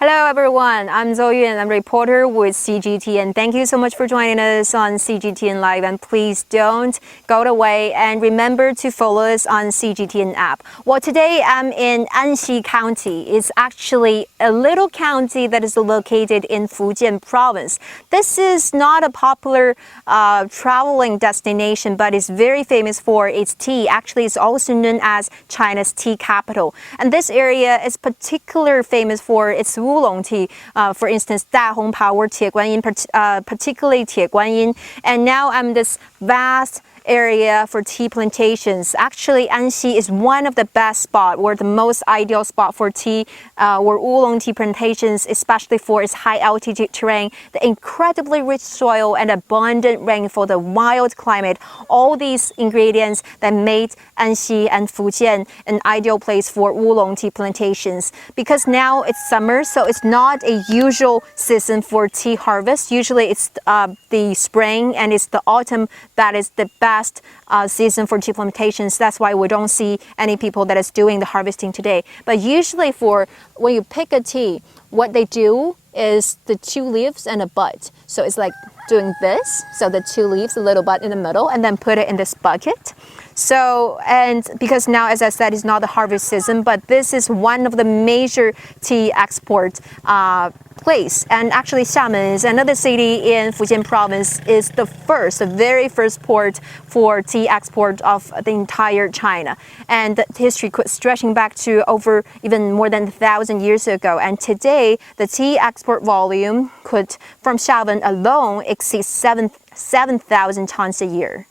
Hello everyone, I'm Zoyuan. I'm a reporter with CGTN. Thank you so much for joining us on CGTN Live, and please don't go away and remember to follow us on CGTN app. Well, today I'm in Anxi County. It's actually a little county that is located in Fujian province. This is not a popular traveling destination, but it's very famous for its tea. Actually, it's also known as China's tea capital. And this area is particularly famous for its oolong tea, for instance, 大红袍 or 铁观音, particularly 铁观音. And now I'm this vast area for tea plantations. Actually, Anxi is one of the best spot or the most ideal spot for tea or oolong tea plantations, especially for its high altitude terrain, the incredibly rich soil and abundant rainfall, the wild climate, all these ingredients that made Anxi and Fujian an ideal place for oolong tea plantations. Because now it's summer, so it's not a usual season for tea harvest. Usually it's the spring and it's the autumn that is the best season for tea plantations. That's why we don't see any people that is doing the harvesting today. But usually for when you pick a tea, what they do is the two leaves and a bud. So it's like doing this. So the two leaves, a little bud in the middle, and then put it in this bucket. So, and because now, as I said, it's not the harvest season, but this is one of the major tea export place. And actually, Xiamen is another city in Fujian province, is the very first port for tea export of the entire China. And the history stretching back to over even more than 1,000 years ago. And today, the tea export volume could, from Xiamen alone, exceed 7,000 tons a year.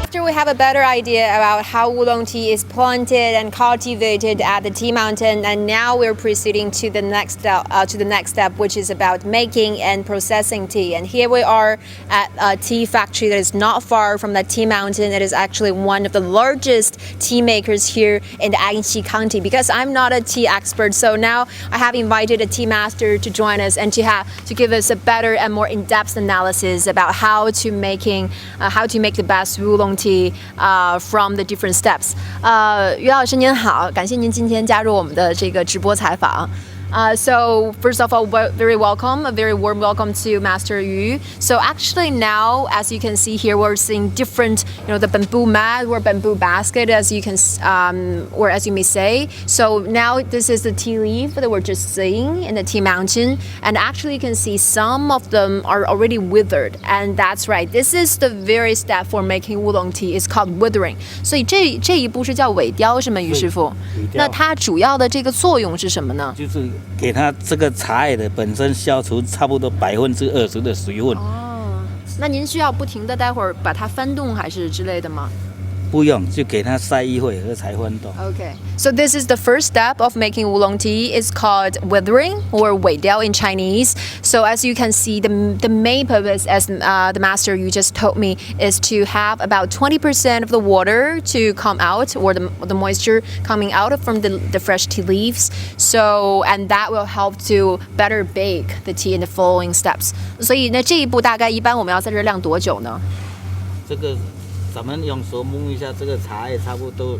After we have a better idea about how oolong tea is planted and cultivated at the tea mountain, and now we're proceeding to the next step, which is about making and processing tea. And here we are at a tea factory that is not far from the tea mountain. It is actually one of the largest tea makers here in the Anxi County. Because I'm not a tea expert, so now I have invited a tea master to join us and to give us a better and more in-depth analysis about how to make the best oolong tea from the different steps. 于老师您好，感谢您今天加入我们的这个直播采访。So first of all, a very warm welcome to Master Yu. So actually now, as you can see here, we're seeing different, the bamboo mat or bamboo basket, as you can, or as you may say. So now this is the tea leaf that we're just seeing in the tea mountain, and actually you can see some of them are already withered, and that's right. This is the very step for making oolong tea. It's called withering. 所以这一步是叫萎凋，是吗，于师傅？那它主要的这个作用是什么呢？就是给它这个茶叶的本身消除差不多20%的水分。哦，那您需要不停的待会儿把它翻动还是之类的吗？不用，就给它晒一会儿才翻动。Okay, so this is the first step of making oolong tea. It's called withering or 萎凋 in Chinese. So as you can see, the main purpose, as the master you just told me, is to have about 20% of the water to come out, or the moisture coming out from the fresh tea leaves. So and that will help to better bake the tea in the following steps. 所以那这一步大概一般我们要在这晾多久呢？这个咱们用手摸一下，这个茶叶差不多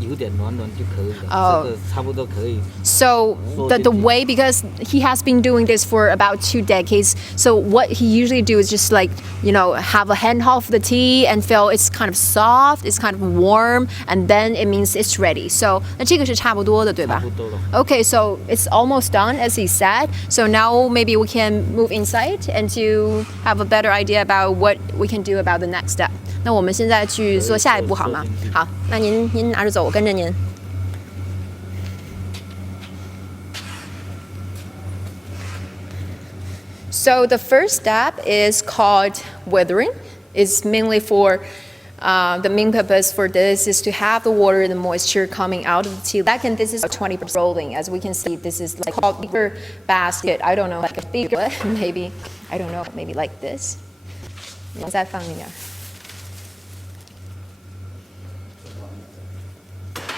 有点软就可以了。这个差不多可以。So the way, because he has been doing this for about 2 decades, so what he usually do is just like, have a hand of the tea and feel it's kind of soft, it's kind of warm, and then it means it's ready. So 那这个是差不多的，对吧？差不多了。Okay, so it's almost done, as he said. So now maybe we can move inside and to have a better idea about what we can do about the next step. 那我们现在去做下一步好吗？好，那您拿着走，我跟着您。So the first step is called withering. It's mainly for the main purpose for this is to have the water and the moisture coming out of the tea. Second, this is 20% rolling. As we can see, this is like called bigger basket. I don't know, like a bigger, maybe, I don't know, maybe like this. 再放一点。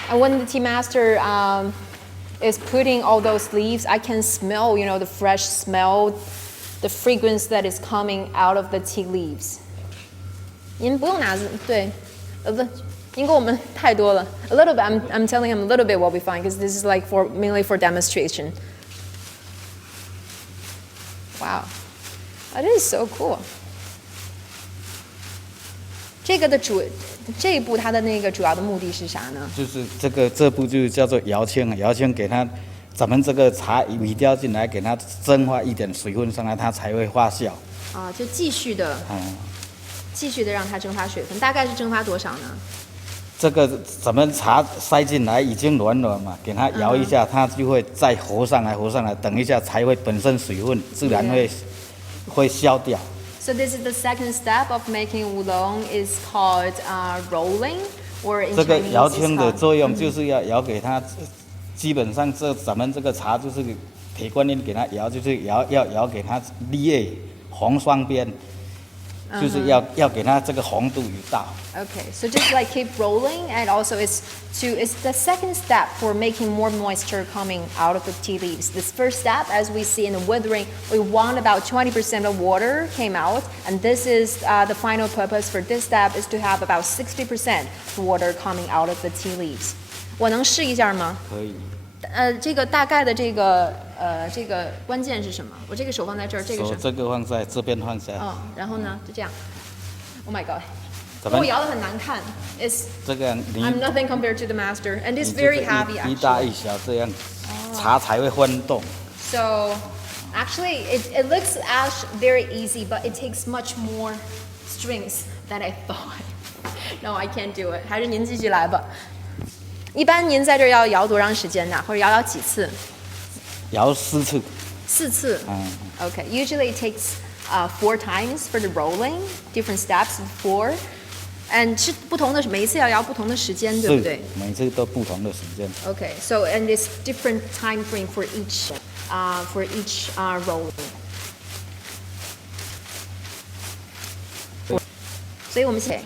And when the tea master is putting all those leaves, I can smell, the fresh smell, the fragrance that is coming out of the tea leaves. 您不用拿对，您给我们太多了。A little bit. I'm telling him a little bit will be fine because this is like mainly for demonstration. Wow, that is so cool. 这一步它的那个主要的目的是啥呢？就是这步就叫做摇青，摇青给它，咱们这个茶米掉进来，给它蒸发一点水分上来，它才会发酵。啊，就继续的让它蒸发水分，大概是蒸发多少呢？这个咱们茶塞进来已经软了嘛，给它摇一下，它就会再活上来，等一下才会本身水分自然会消掉。So this is the second step of making oolong is called rolling, or in Chinese. 这个摇青的作用就是要摇给它，基本上咱们这个茶就是铁观音给它摇，就是摇给它绿叶红双边。就是要给它这个红度有到。Okay, so just like keep rolling, and also it's the second step for making more moisture coming out of the tea leaves. This first step, as we see in the withering, we want about 20% of water came out, and this is the final purpose for this step is to have about 60% water coming out of the tea leaves. 我能试一下吗？可以。这个大概的这个关键是什么？我这个手放在这儿，这个是。手这个放在这边放下。然后呢，就这样。Oh my god！ 我摇得很难看。这个I'm nothing compared to the master, and it's very heavy actually. 一大一小这样，茶才会混动。So actually, it looks very easy, but it takes much more strength than I thought. No, I can't do it. 还是您继续来吧。一般您在这儿要摇多长时间呢？或者摇几次？摇4次。4次。Okay. Usually it takes 4 times for the rolling, different steps of 4. And 是不同的，每一次要摇不同的时间，对不对？每次都不同的时间。Okay. So and it's different time frame for each rolling. 所以我们先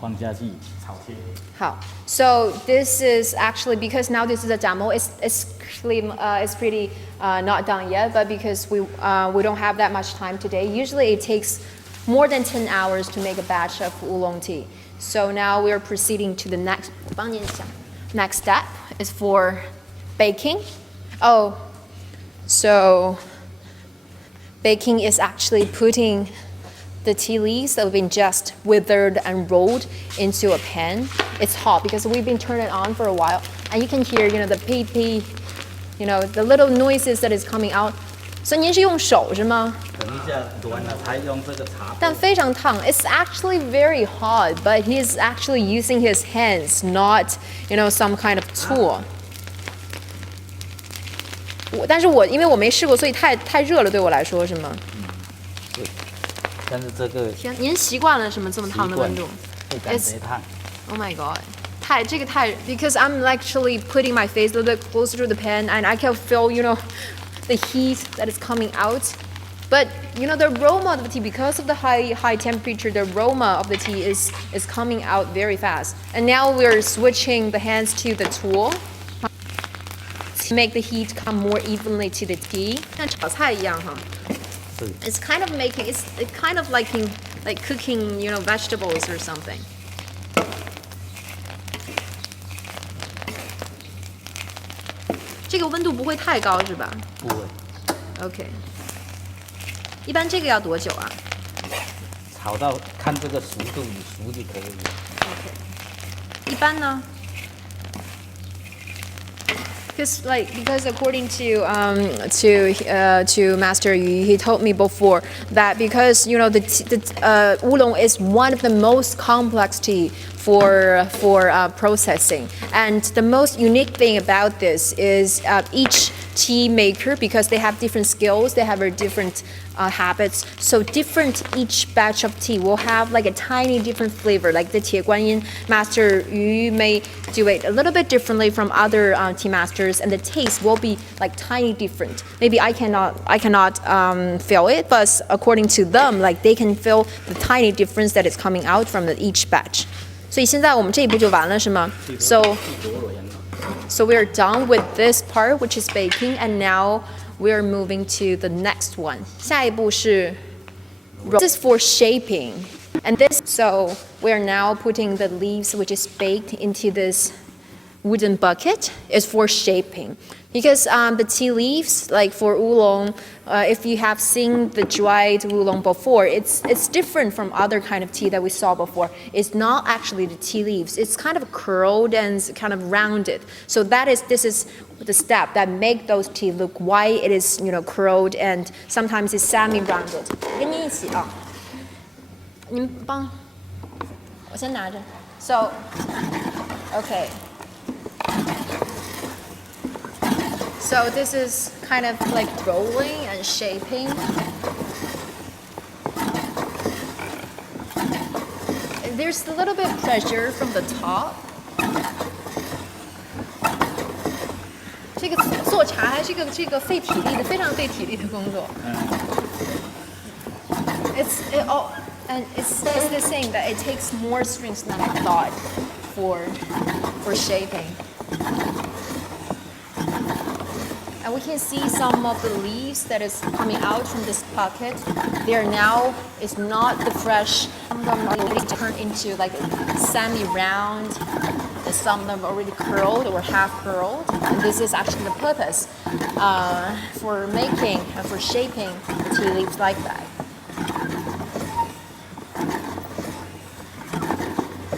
放下去炒切。好 So this is actually because now this is a demo. It's pretty not done yet, but because we don't have that much time today. Usually it takes more than 10 hours to make a batch of oolong tea. So now we are proceeding to the next. 帮您讲 Next step is for baking. Oh, so baking is actually putting the tea leaves that have been just withered and rolled into a pan. It's hot because we've been turning it on for a while, and you can hear, the pee, the little noises that is coming out. 所以您是用手是吗？等一下软了才用这个茶。但非常烫。It's actually very hot, but he's actually using his hands, not some kind of tool. 但是因为我没试过，所以太热了，对我来说是吗？对。但是这个天，您习惯了什么这么烫的温度？会感觉烫。Oh my god，这个太 because I'm actually putting my face a little bit closer to the pan and I can feel the heat that is coming out. But the aroma of the tea, because of the high temperature, the aroma of the tea is coming out very fast. And now we're switching the hands to the tool to make the heat come more evenly to the tea. 像炒菜一样哈。It's kind of like cooking, vegetables or something. 这个温度不会太高是吧？不会。OK。一般这个要多久啊？炒到看这个熟度，熟就可以了。OK。一般呢？ because according to Master Yu, he told me before that because the oolong is one of the most complex tea for processing, and the most unique thing about this is each tea maker, because they have different skills, they have very different habits, so different each batch of tea will have like a tiny different flavor. Like the 铁观音 Master Yu may do it a little bit differently from other tea masters, and the taste will be like tiny different. Maybe I cannot feel it, but according to them, like they can feel the tiny difference that is coming out from each batch. 所以现在我们这一步就完了是吗？ So we are done with this part, which is baking, and now we are moving to the next one. 下一步是 this is for shaping, and so we are now putting the leaves, which is baked, into this wooden bucket, is for shaping. Because the tea leaves, like for oolong, if you have seen the dried oolong before, it's different from other kind of tea that we saw before. It's not actually the tea leaves. It's kind of curled and kind of rounded. So this is the step that make those tea look why it is curled, and sometimes it's semi-rounded. 跟你一起啊，你们帮，我先拿着。So, okay. So this is kind of like rolling and shaping. There's a little bit of pressure from the top. 这个做茶还是这个费体力的，非常费体力的工作。It says the saying that it takes more strength than I thought for shaping. And we can see some of the leaves that is coming out from this bucket. They are now, it's not the fresh, some of them already turned into like semi-round, and some of them already curled or half curled. And this is actually the purpose for making and for shaping the tea leaves like that.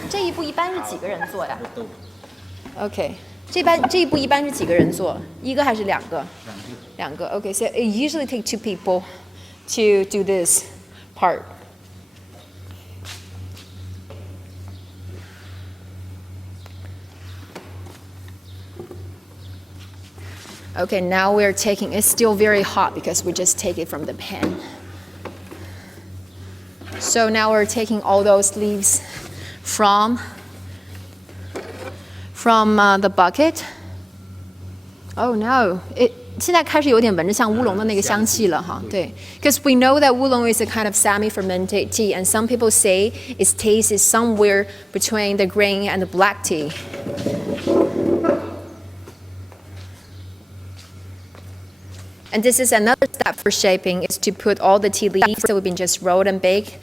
这一步一般是几个人做呀？ Okay. 这一步一般是几个人做？一个还是两个？两个。Okay, so it usually takes 2 people to do this part. Okay, now we're taking, it's still very hot because we just take it from the pan. So now we're taking all those leaves from the bucket. Oh no, 现在开始有点闻着像乌龙的那个香气了哈，对 ，because we know that oolong is a kind of semi-fermented tea, and some people say its taste is somewhere between the green and the black tea. And this is another step for shaping, is to put all the tea leaves that we've been just rolled and baked,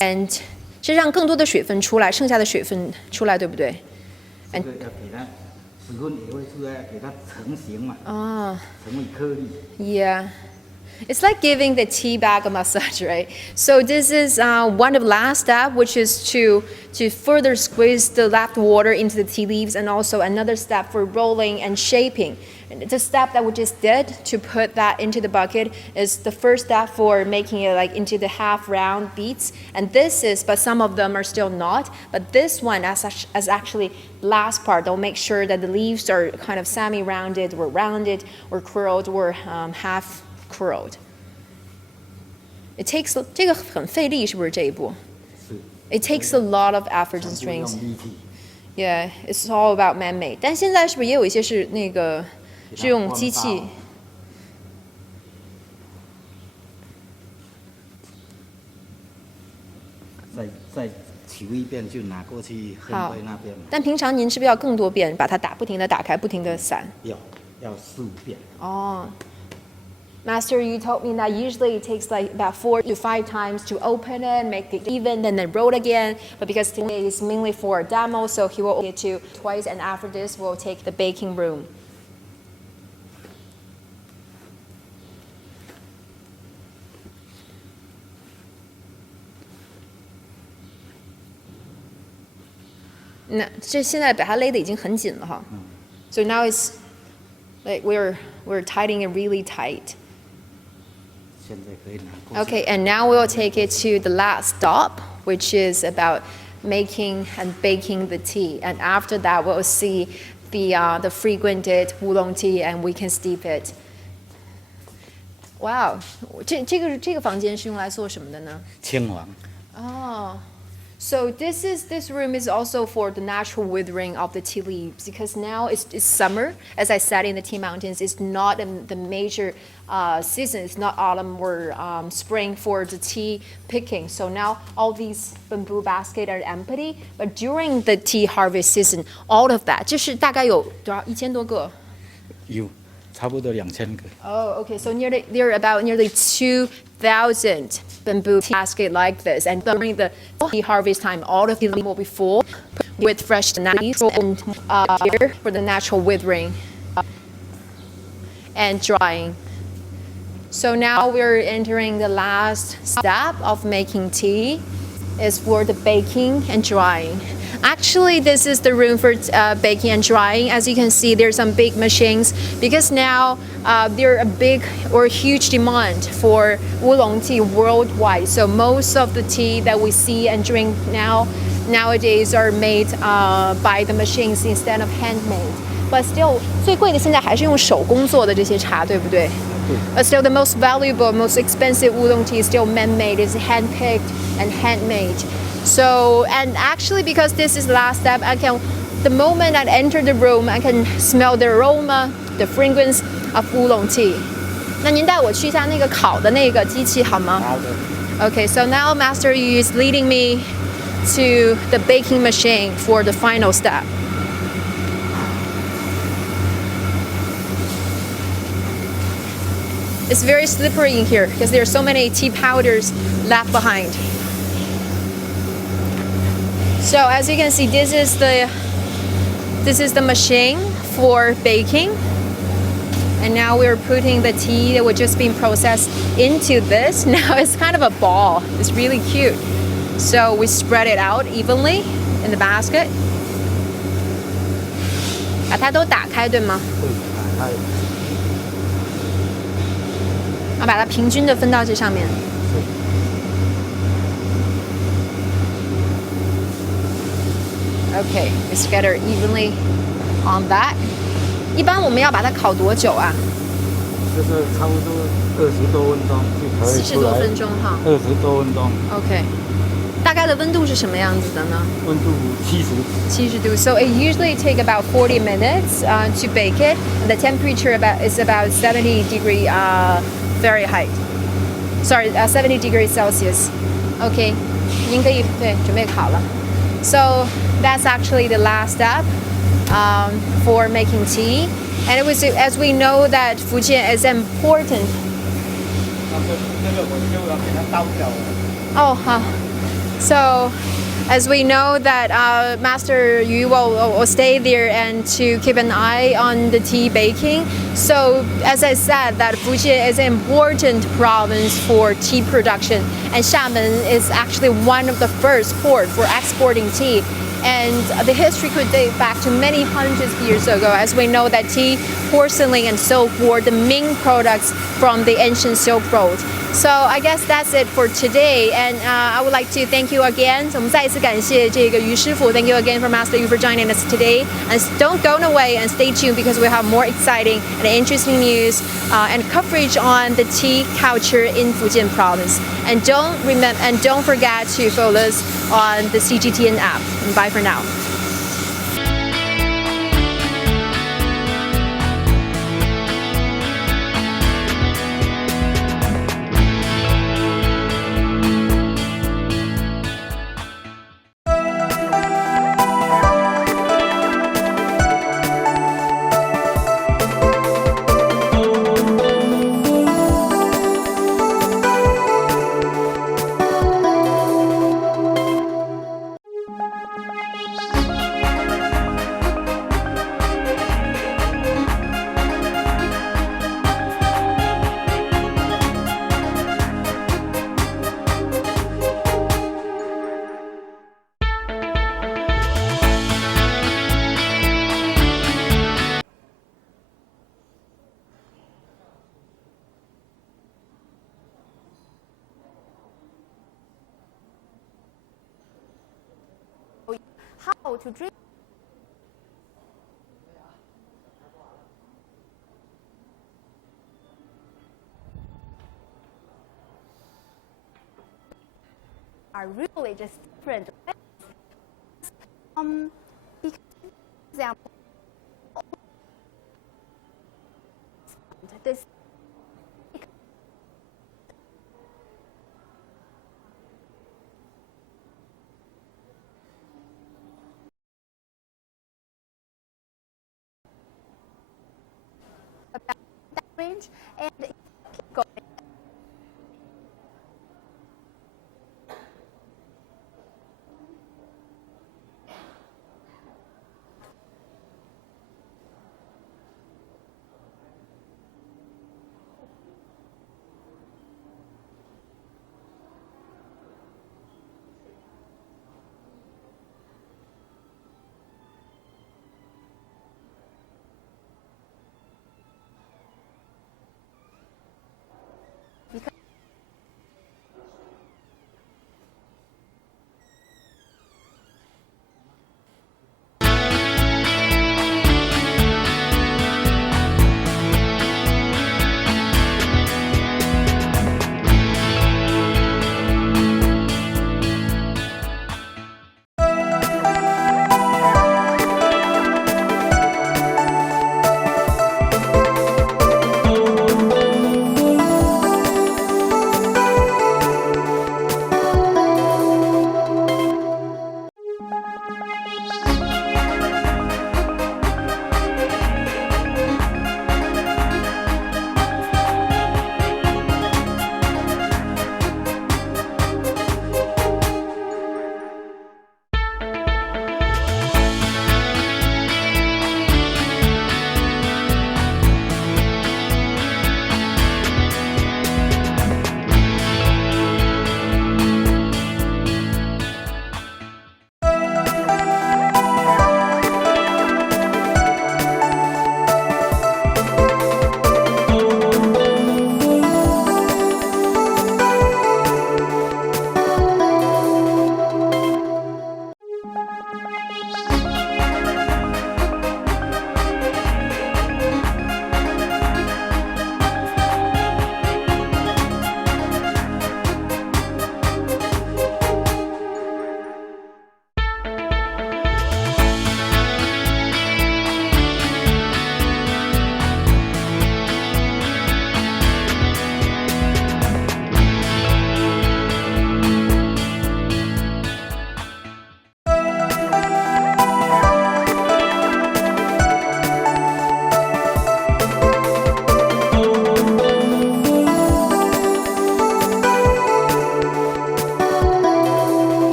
and 是让更多的水分出来，剩下的水分出来，对不对？ And 要给它水分也会出来，给它成型嘛，成为颗粒。Yeah. It's like giving the tea bag a massage, right? So this is one of the last steps, which is to further squeeze the left water into the tea leaves, and also another step for rolling and shaping. And the step that we just did to put that into the bucket is the first step for making it like into the half round beads. And this is, but some of them are still not. But this one as actually last part. They'll make sure that the leaves are kind of semi-rounded or curled or half curled. It takes 这个很费力，是不是这一步？是。It takes a lot of effort and strength. Yeah, it's all about man-made. 但现在是不是也有一些是那个是用机器？再取一遍就拿过去烘焙那边。但平常您是不是要更多遍把它不停的打开，不停的散？要4、5遍。哦。Master, you told me that usually it takes like about 4 to 5 times to open it, make it even, then roll again. But because today is mainly for a demo, so he will get to twice, and after this, we'll take the baking room. So now it's Like we're tightening it really tight. 现在可以拿过去。 Okay, and now we'll take it to the last stop, which is about making and baking the tea. And after that, we'll see the frequented oolong tea, and we can steep it. Wow, 这个房间是用来做什么的呢？青黄。 Oh, so this room is also for the natural withering of the tea leaves, because now it's summer. As I said, in the tea mountains, it's not the major season. It's not autumn or spring for the tea picking. So now all these bamboo baskets are empty. But during the tea harvest season, all of that 就是大概有多少1000多个。有，差不多2000个。 Oh, okay. So there are about nearly 2,000 bamboo basket like this, and during the tea harvest time, all of them will be full with fresh leaves and here for the natural withering and drying. So now we're entering the last step of making tea, is for the baking and drying. Actually, this is the room for baking and drying. As you can see, there's some big machines, because now there are a big or huge demand for oolong tea worldwide. So most of the tea that we see and drink nowadays are made by the machines instead of handmade. But still, 最贵的现在还是用手工做的这些茶，对不对？ But still, the most valuable, most expensive oolong tea is still man-made, is hand-picked and handmade. So, and actually, because this is the last step, the moment I enter the room, I can smell the aroma, the fragrance of oolong tea. 那您带我去一下那个烤的那个机器好吗？好的。 Okay, so now Master Yu is leading me to the baking machine for the final step. It's very slippery in here because there are so many tea powders left behind. So as you can see, this is the machine for baking. And now we're putting the tea that was just being processed into this. Now it's kind of a ball. It's really cute. So we spread it out evenly in the basket. 把它都打开，对吗？对，打开。把它平均的分到这上面。Okay, we scatter evenly on that. 一般我们要把它烤多久啊？就是差不多20多分钟就可以出来。40多分钟哈。20多分钟。Okay. 大概的温度是什么样子的呢？温度70度。So it usually take about 40 minutes to bake it. The temperature is about 70 degree Fahrenheit. Sorry, 70 degrees Celsius. Okay, 您可以对准备烤了。So that's actually the last step for making tea, and it was as we know that Fujian is important. 这个我就要给它倒掉了。哦，好。So, as we know that Master Yu will stay there and to keep an eye on the tea baking. So, as I said, that Fujian is an important province for tea production, and Xiamen is actually one of the first ports for exporting tea. And the history could date back to many hundreds of years ago, as we know that tea, porcelain, and silk were the main products from the ancient Silk Road. So I guess that's it for today, and I would like to thank you again. 我们再一次感谢这个于师傅. Thank you again for Master Yu for joining us today. And don't go away and stay tuned, because we have more exciting and interesting news and coverage on the tea culture in Fujian province. And don't forget to follow us on the CGTN app. And bye for now. how to drink. Are really just different. Because, for example, this about that range, and if you keep going.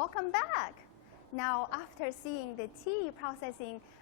Welcome back. Now, after seeing the tea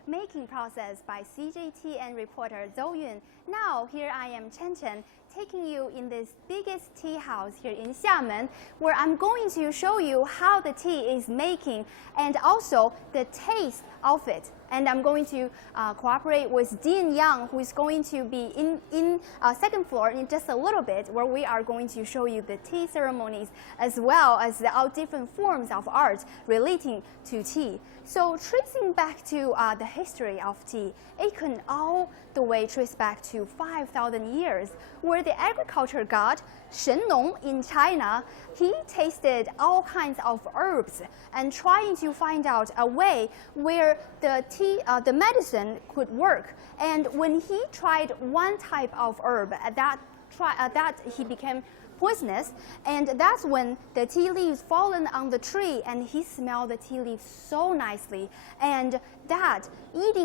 making process by CGTN reporter Zhou Yun, now here I am, Chen Chen, taking you in this biggest tea house here in Xiamen, where I'm going to show you how the tea is making and also the taste of it. And I'm going to cooperate with Dean Yang, who is going to be in second floor in just a little bit, where we are going to show you the tea ceremonies as well as all different forms of art relating to tea. So tracing back to the history of tea, it can all the way trace back to 5,000 years, where the agriculture god Shen Nong in China, he tasted all kinds of herbs and trying to find out a way where the tea, the medicine could work. And when he tried one type of herb, that he became poisonous, and that's when the tea leaves fallen on the tree, and he smelled the tea leaves so nicely, and that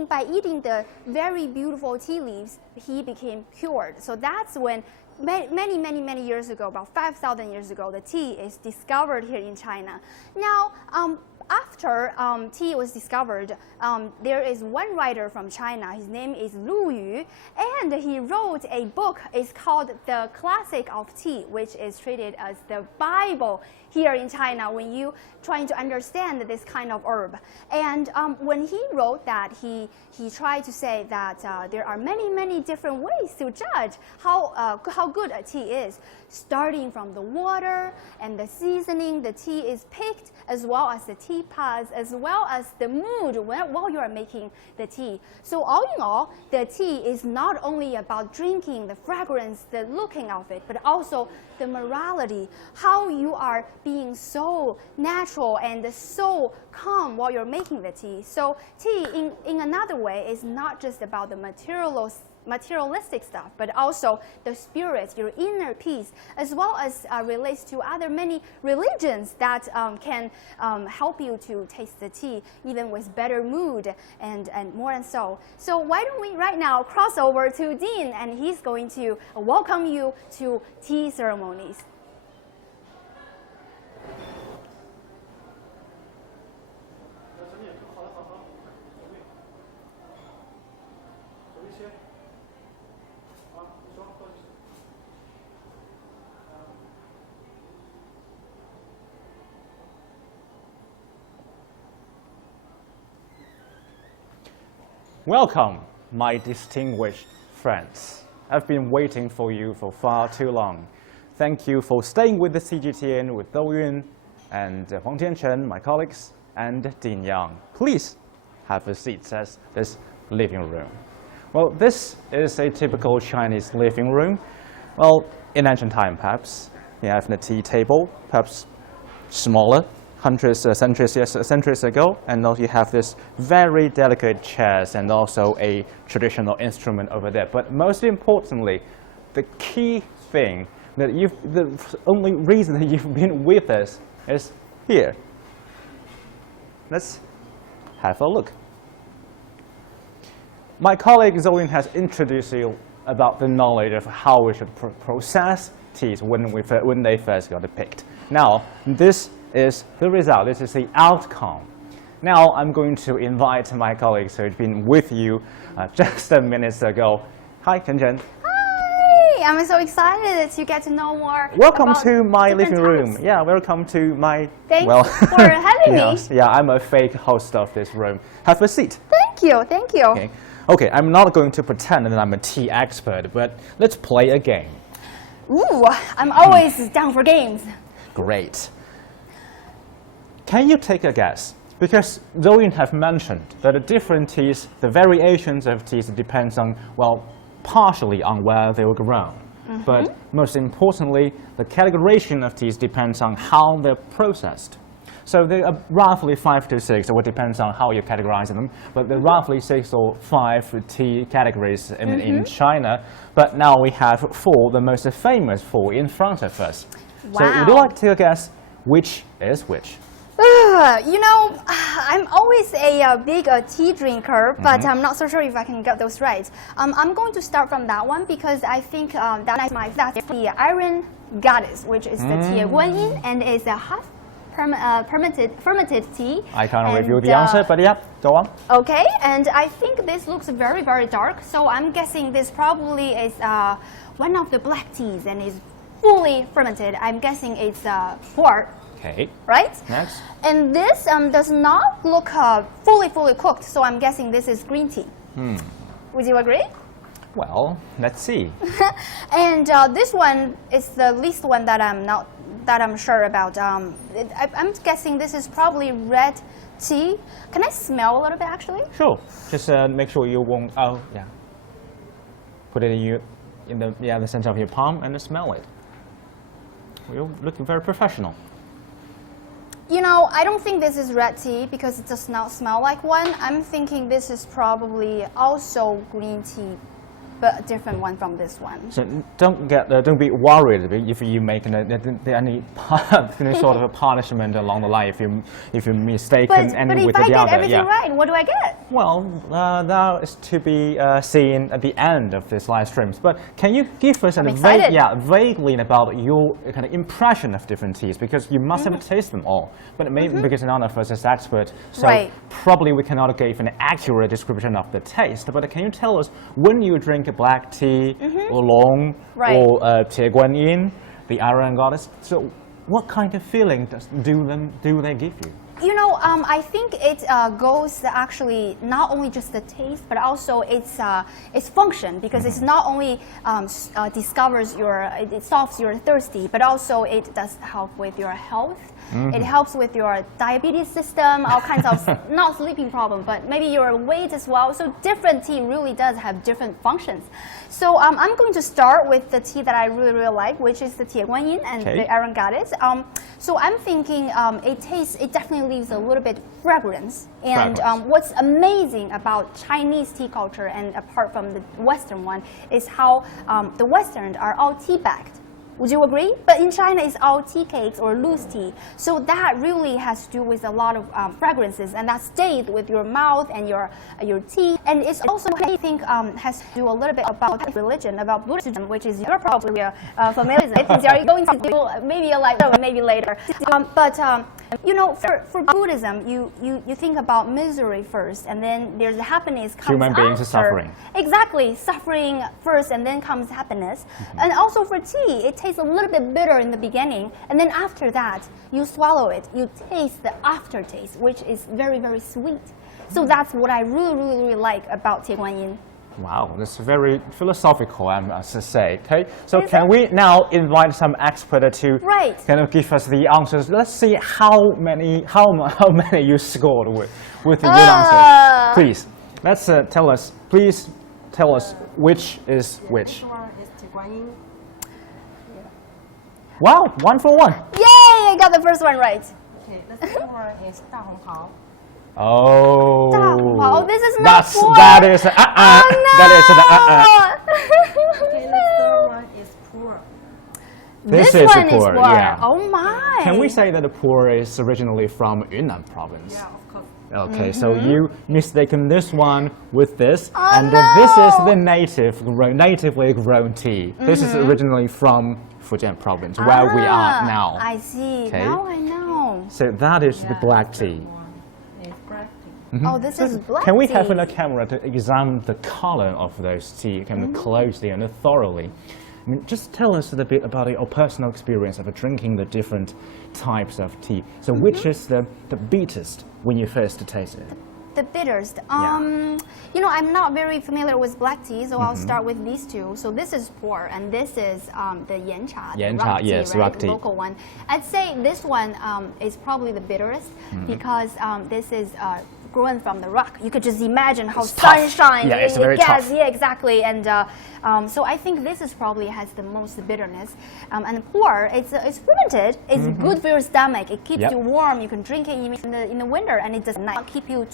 by eating the very beautiful tea leaves, he became cured. So that's when many years ago, about 5,000 years ago, the tea is discovered here in China. Now, after tea was discovered, there is one writer from China. His name is Lu Yu, and he wrote a book. It's called The Classic of Tea, which is treated as the Bible here in China when you trying to understand this kind of herb. And when he wrote that, he tried to say that there are many different ways to judge how good a tea is, starting from the water and the seasoning the tea is picked, as well as the tea pods, as well as the mood while you are making the tea. So all in all, the tea is not only about drinking, the fragrance, the looking of it, but also the morality, how you are being so natural and so calm while you're making the tea. So tea, in another way, is not just about the materialistic stuff, but also the spirit, your inner peace, as well as relates to other many religions that can help you to taste the tea, even with better mood and more and so. So why don't we right now cross over to Dean, and he's going to welcome you to tea ceremonies. Welcome, my distinguished friends. I've been waiting for you for far too long. Thank you for staying with the CGTN with Zhou Yun and Huang Tianchen, my colleagues, and Dean Yang. Please have a seat at this living room. Well, this is a typical Chinese living room. Well, in ancient time, perhaps, you have a tea table, perhaps smaller, centuries ago, and also you have this very delicate chairs and also a traditional instrument over there. But most importantly, the key thing that the only reason that you've been with us is here. Let's have a look. My colleague Zhou has introduced you about the knowledge of how we should process teas when they first got picked. Now, this is the result. This is the outcome. Now I'm going to invite my colleagues who have been with you just a minute ago. Hi, Chen Chen. Hi, I'm so excited to get to know more. Welcome to my living room. Yeah, welcome to my. Thanks for having me. Yeah, I'm a fake host of this room. Have a seat. Thank you, thank you. Okay, I'm not going to pretend that I'm a tea expert, but let's play a game. Ooh, I'm always down for games. Great. Can you take a guess? Because Zhou Yun have mentioned that the different teas, the variations of teas depends on, well, partially on where they were grown. But most importantly, the categorization of teas depends on how they're processed. So there are roughly 5 to 6, so it depends on how you categorize them. But there are roughly 6 or 5 tea categories in China. But now we have 4, the most famous 4 in front of us. Wow. So would you like to guess which is which? You know, I'm always a big tea drinker, but I'm not so sure if I can get those right. I'm going to start from that one because I think that's the Iron Goddess, which is the Tie Guanyin, and is a fermented tea. I can't And, review the answer, but yeah, go on. Okay, and I think this looks very, very dark, so I'm guessing this probably is one of the black teas and is fully fermented. I'm guessing it's pu'er, Okay. right? Next. And this does not look fully cooked, so I'm guessing this is green tea. Would you agree? Well, let's see. And this one is the least one that I'm sure about. I'm guessing this is probably red tea. Can I smell a little bit actually? Sure. Just make sure you won't. Oh, yeah. Put it in the center of your palm and smell it. You're looking very professional. You know, I don't think this is red tea because it does not smell like one. I'm thinking this is probably also green tea, but a different one from this one. So don't be worried if you make any sort of a punishment along the line if you mistaken But any if with I the get other. everything right, what do I get? Well, that is to be seen at the end of this live streams. But can you give us vaguely about your kind of impression of different teas? Because you must have tasted them all. But maybe because none of us is expert, so probably we cannot give an accurate description of the taste. But can you tell us when you drink a black tea, oolong, or tie guan yin, the Iron Goddess? So, what kind of feeling do they give you? You know, I think it goes actually not only just the taste, but also its function, because it's not only it solves your thirsty, but also it does help with your health. It helps with your diabetes system, all kinds of not sleeping problem, but maybe your weight as well. So different tea really does have different functions. So I'm going to start with the tea that I really like, which is the tie guan yin and the Iron Goddess. So I'm thinking it definitely leaves a little bit fragrance. And what's amazing about Chinese tea culture, and apart from the Western one, is how the Westerns are all tea bagged. Would you agree? But in China, it's all tea cakes or loose tea. So that really has to do with a lot of fragrances, and that stayed with your mouth and your tea. And it's also, I think, has to do a little bit about religion, about Buddhism, which is you're probably familiar with. I think you're going to do maybe maybe later. You know, for Buddhism, you think about misery first, and then there's happiness comes Human beings after. are suffering. Exactly, suffering first, and then comes happiness. And also for tea, it tastes a little bit bitter in the beginning, and then after that, you swallow it, you taste the aftertaste, which is very, very sweet. So that's what I really like about tie guan yin. Wow, that's very philosophical, I must say. Okay, so can we now invite some expert to kind of give us the answers? Let's see how many you scored with the good answers. Please, let's Please tell us which is which. This one is tie guan yin. Wow, 1 for 1. Yay! I got the first one right. Okay, the second one is 大红袍. Oh, Oh, this is not pu'er. That is Oh, no. That is Okay, the third one is pu'er. This This is one a pu'er, is pu'er. yeah. Oh my! Can we say that the pu'er is originally from Yunnan province? Yeah, of course. Okay, so you mistaken this one with this, Oh, and this is the natively grown tea. This is originally from Fujian province, where we are now. I see. Okay. Now I know. So that is the black tea. It's black tea. Oh, this is black Can we tea. have a camera to examine the color of those tea kind of closely and thoroughly? I mean, just tell us a bit about your personal experience of drinking the different types of tea. So which is the bittest when you first taste it? The bitterest. You know, I'm not very familiar with black tea, so I'll start with these two. So this is pu'er, and this is the yancha, the rock tea, yes, right? rock The tea. local one. I'd say this one is probably the bitterest because this is grown from the rock. You could just imagine how sunshine. Yeah, it's very tough. Yeah, exactly. And so I think this is probably has the most bitterness. And pu'er, it's fermented. It's good for your stomach. It keeps you warm. You can drink it even in the winter, and it does not keep you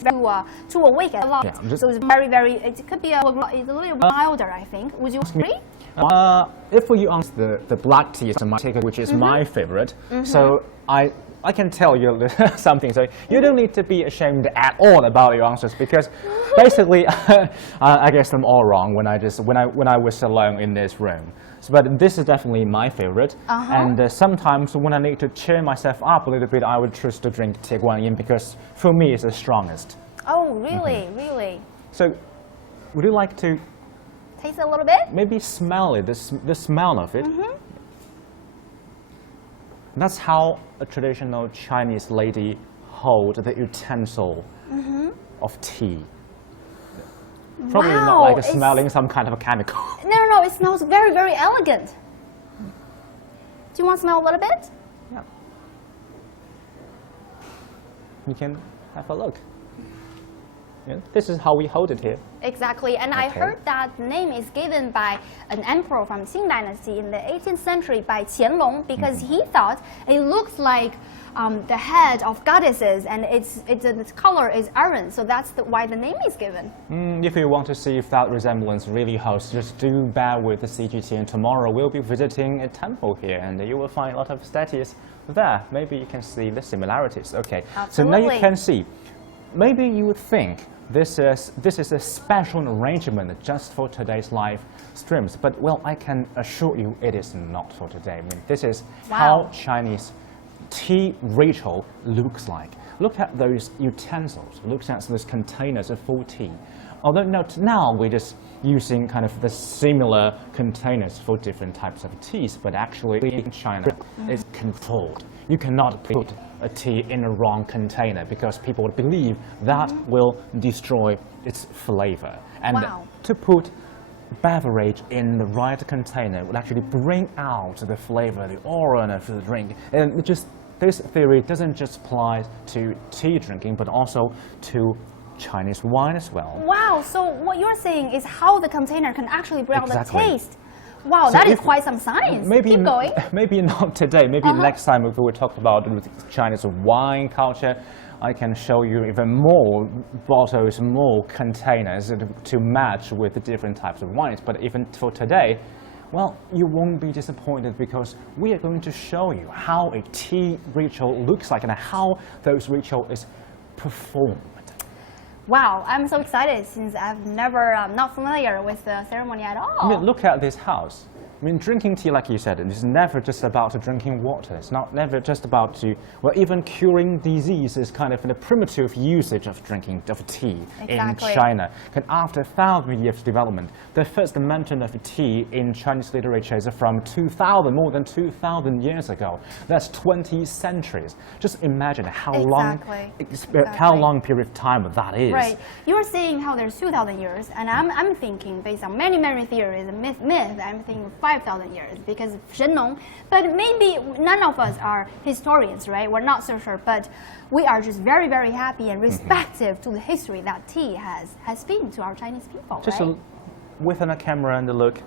too awake a lot. Yeah, So it's very. It could be it's a little milder, I think. Would you agree? If you answer the black tea, which is my favorite, so I can tell you something, so you don't need to be ashamed at all about your answers, because basically, I guess I'm all wrong when I was alone in this room. So, but this is definitely my favorite, and sometimes when I need to cheer myself up a little bit, I would choose to drink 铁观音 because for me it's the strongest. Oh, really, really? So, would you like to Taste a little bit? maybe smell it, the smell of it? That's how a traditional Chinese lady holds the utensil of tea. Probably not like smelling some kind of a chemical. No, it smells very, very elegant. Do you want to smell a little bit? Yeah. You can have a look. Yeah, this is how we hold it here. Exactly, and I heard that the name is given by an emperor from Qing Dynasty in the 18th century by Qianlong, because he thought it looks like the head of goddesses, and its color is orange, so that's why the name is given. If you want to see if that resemblance really holds, just do bear with the CGTN. Tomorrow we'll be visiting a temple here, and you will find a lot of statues there. Maybe you can see the similarities. Okay, so now you can see. Maybe you would think this is a special arrangement just for today's live streams, but well, I can assure you it is not for today. I mean, this is how Chinese tea ritual looks like. Look at those utensils, look at those containers of full tea. Although now we're just using kind of the similar containers for different types of teas, but actually in China it's controlled. You cannot put a tea in a wrong container because people would believe that will destroy its flavor. And to put beverage in the right container would actually bring out the flavor, the aura of the drink. And this theory doesn't just apply to tea drinking, but also to Chinese wine as well. Wow, so what you're saying is how the container can actually bring out the taste. Wow, so that is quite some science. Keep going. Maybe not today. Maybe next time if we talk about Chinese wine culture, I can show you even more bottles, more containers to match with the different types of wines. But even for today, well, you won't be disappointed because we are going to show you how a tea ritual looks like and how those rituals is performed. Wow, I'm so excited since I've never, not familiar with the ceremony at all. I mean, look at this house. I mean, drinking tea, like you said, it's never just about drinking water. It's never just about well, even curing disease is kind of a primitive usage of drinking of tea in China. And after 1,000 years of development, the first mention of tea in Chinese literature is from more than 2,000 years ago. That's 20 centuries. Just imagine how long period of time that is. Right. You are saying how there's 2,000 years, and I'm thinking based on many theories and myth, I'm thinking 5,000 years because of Shenlong, but maybe none of us are historians, right? We're not so sure, but we are just very, very happy and respectful to the history that tea has been to our Chinese people, just right? Within a camera and a look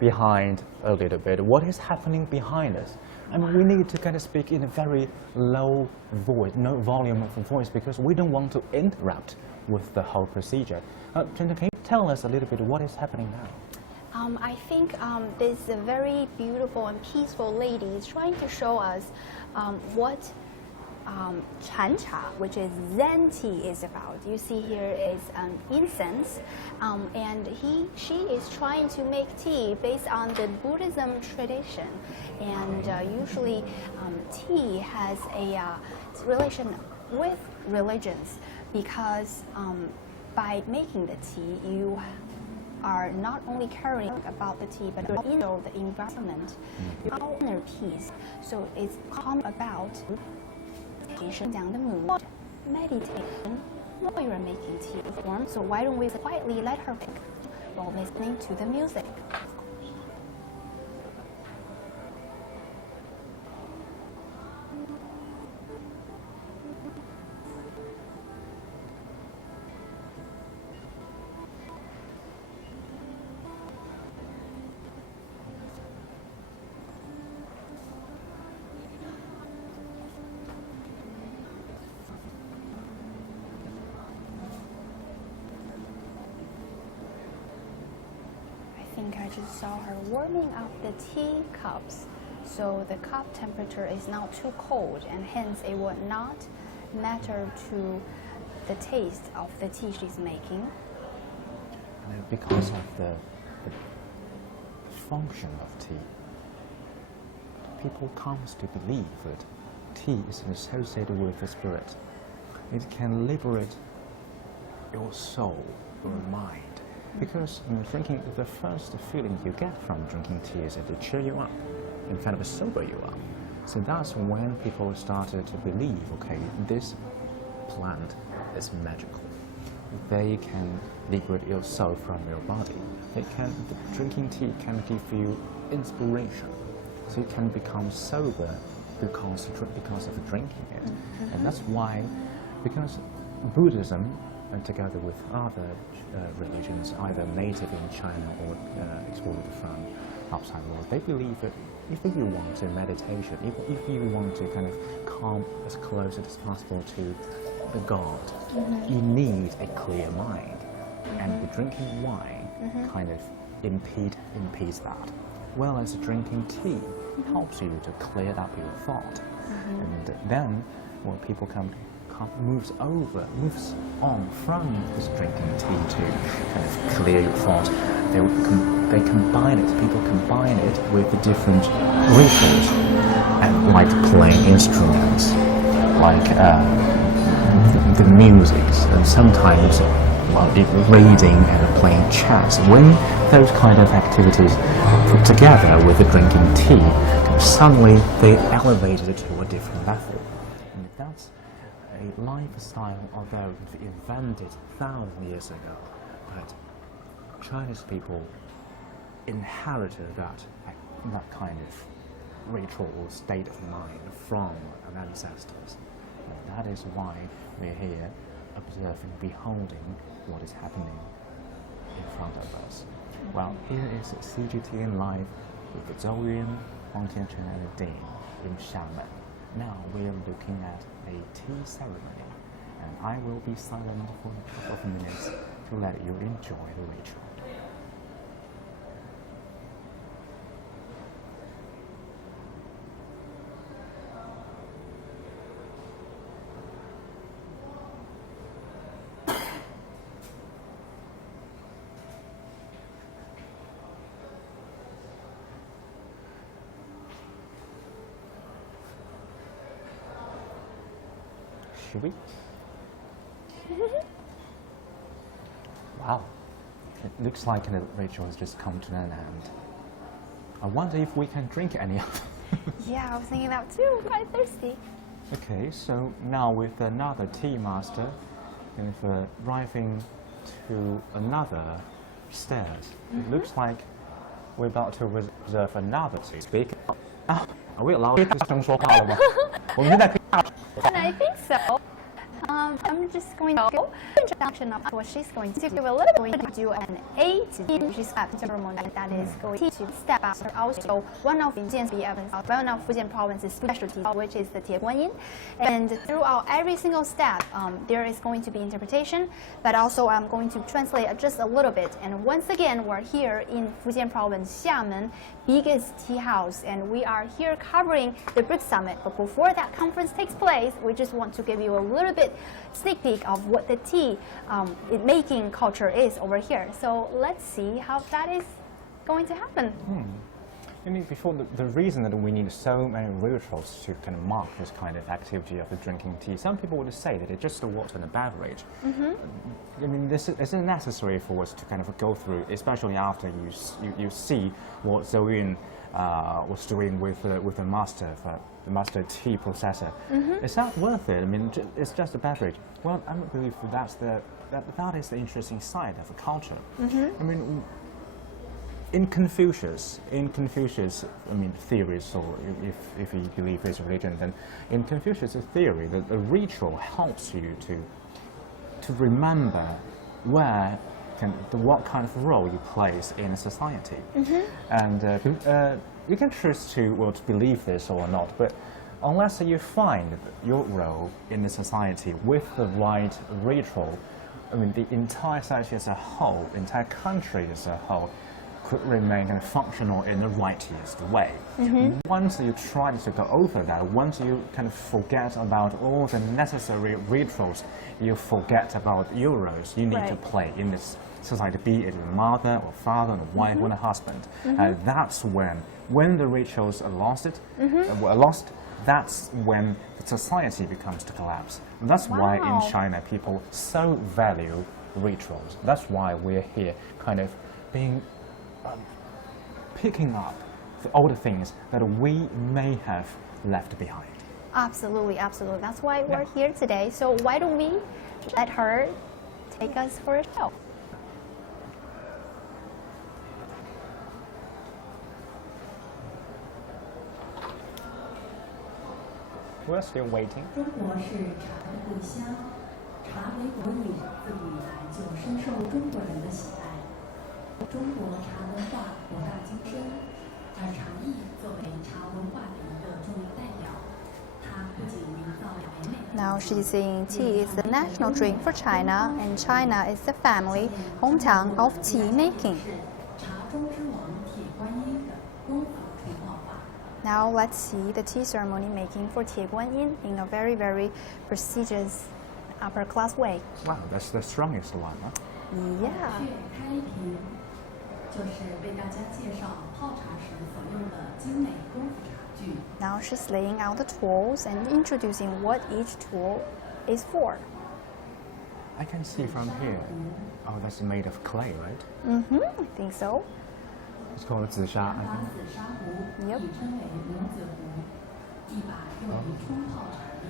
behind a little bit, what is happening behind us? I mean, we need to kind of speak in a very low voice, no volume of voice, because we don't want to interrupt with the whole procedure. Chen, can you tell us a little bit what is happening now? I think this very beautiful and peaceful lady is trying to show us what Chancha, which is Zen tea, is about. You see here is incense, and she is trying to make tea based on the Buddhism tradition. And usually tea has a relation with religions because by making the tea, you are not only caring about the tea, but also the environment, inner peace. So it's come about meditation while you're making tea form. So why don't we quietly let her pick while listening to the music? I think I just saw her warming up the tea cups So the cup temperature is not too cold, and hence it would not matter to the taste of the tea she's making. And because of the function of tea, people comes to believe that tea is associated with the spirit. It can liberate your soul, your mind. Because drinking, the first feeling you get from drinking tea is that it cheer you up and kind of sober you up. So that's when people started to believe, okay, this plant is magical. They can liberate your soul from your body. Drinking tea can give you inspiration. So you can become sober because of drinking it. And that's why, because Buddhism, and together with other religions, either native in China or exported from outside the world, they believe that if you want to meditation, if you want to kind of come as close as possible to the God, you need a clear mind. And the drinking wine kind of impedes that. Whereas drinking tea helps you to clear up your thought. And then when people moves on from this drinking tea to kind of clear your thought, they combine it, people combine it with the different rituals, and like playing instruments, like the music, and sometimes reading and playing chess. When those kind of activities put together with the drinking tea, suddenly they elevate it to a different level. And that's a lifestyle, although invented 1,000 years ago, but Chinese people inherited that kind of ritual or state of mind from our ancestors. And that is why we're here observing, beholding what is happening in front of us. Well, here is CGTN Live with Zhou Yun, Wang Tianchen and Dean in Xiamen. Now we are looking at a tea ceremony, and I will be silent for a couple of minutes to let you enjoy the ritual. Should we? Wow, it looks like the ritual has just come to an end. I wonder if we can drink any of it. Yeah, I was thinking that too. I'm quite thirsty. Okay, so now with another tea master, and arriving to another stairs, it looks like we're about to reserve another tea. Speak. Are we allowed to说话了吗？我们现在可以大。 And I think so. I'm just going to go introduction of what she's going to do. We're going to do an 8-tea ceremony that is going to step up also one of Fujian province's specialties, which is the Tie Guanyin. And throughout every single step, there is going to be interpretation, but also I'm going to translate just a little bit. And once again, we're here in Fujian province, Xiamen, biggest tea house, and we are here covering the BRICS Summit. But before that conference takes place, we just want to give you a little bit sneak peek of what the tea making culture is over here. So let's see how that is going to happen. You know, before the reason that we need so many rituals to kind of mark this kind of activity of the drinking tea, some people would say that it's just a water and a beverage. I mean, this isn't necessary for us to kind of go through, especially after you see what Zhou Yun was doing with the master tea processor. Is that worth it? I mean, it's just a beverage. Well, I don't believe that is the interesting side of a culture. I mean, in Confucius, I mean, theories, or if you believe his religion, then in Confucius' theory, the ritual helps you to remember what kind of role you plays in a society. And you can choose to believe this or not, but unless you find your role in the society with the right ritual, I mean, the entire society as a whole, the entire country as a whole, could remain kind of functional in the righteous way. Once you try to go over that, once you kind of forget about all the necessary rituals, you forget about your roles you need to play in this society, be it a mother or father, or a wife or a husband. That's when the rituals are lost, that's when the society becomes to collapse. And that's why in China people so value rituals. That's why we're here kind of being picking up all the things that we may have left behind. Absolutely, absolutely. That's why we're here today. So why don't we let her take us for a show? We're still waiting. 中国是茶的故乡，茶为国饮，自古以来就深受中国人的喜爱。中国茶文化博大精深，而茶艺作为茶文化的一个重要代表，它不仅营造了唯美。 Now she's saying tea is the national drink for China, and China is the family hometown of tea making. 是茶中之王铁观音的功夫冲泡法。 Now let's see the tea ceremony making for Tie Guanyin in a very, very prestigious upper class way. Wow, that's the strongest one, huh? Yeah. 血开瓶，就是为大家介绍泡茶时所用的精美功夫茶具。 Now she's laying out the tools and introducing what each tool is for. I can see from here. Oh, that's made of clay, right? I think so. It's called 紫砂. 把紫砂壶 Yep. 亦称为龙子壶，一把用于冲泡茶叶，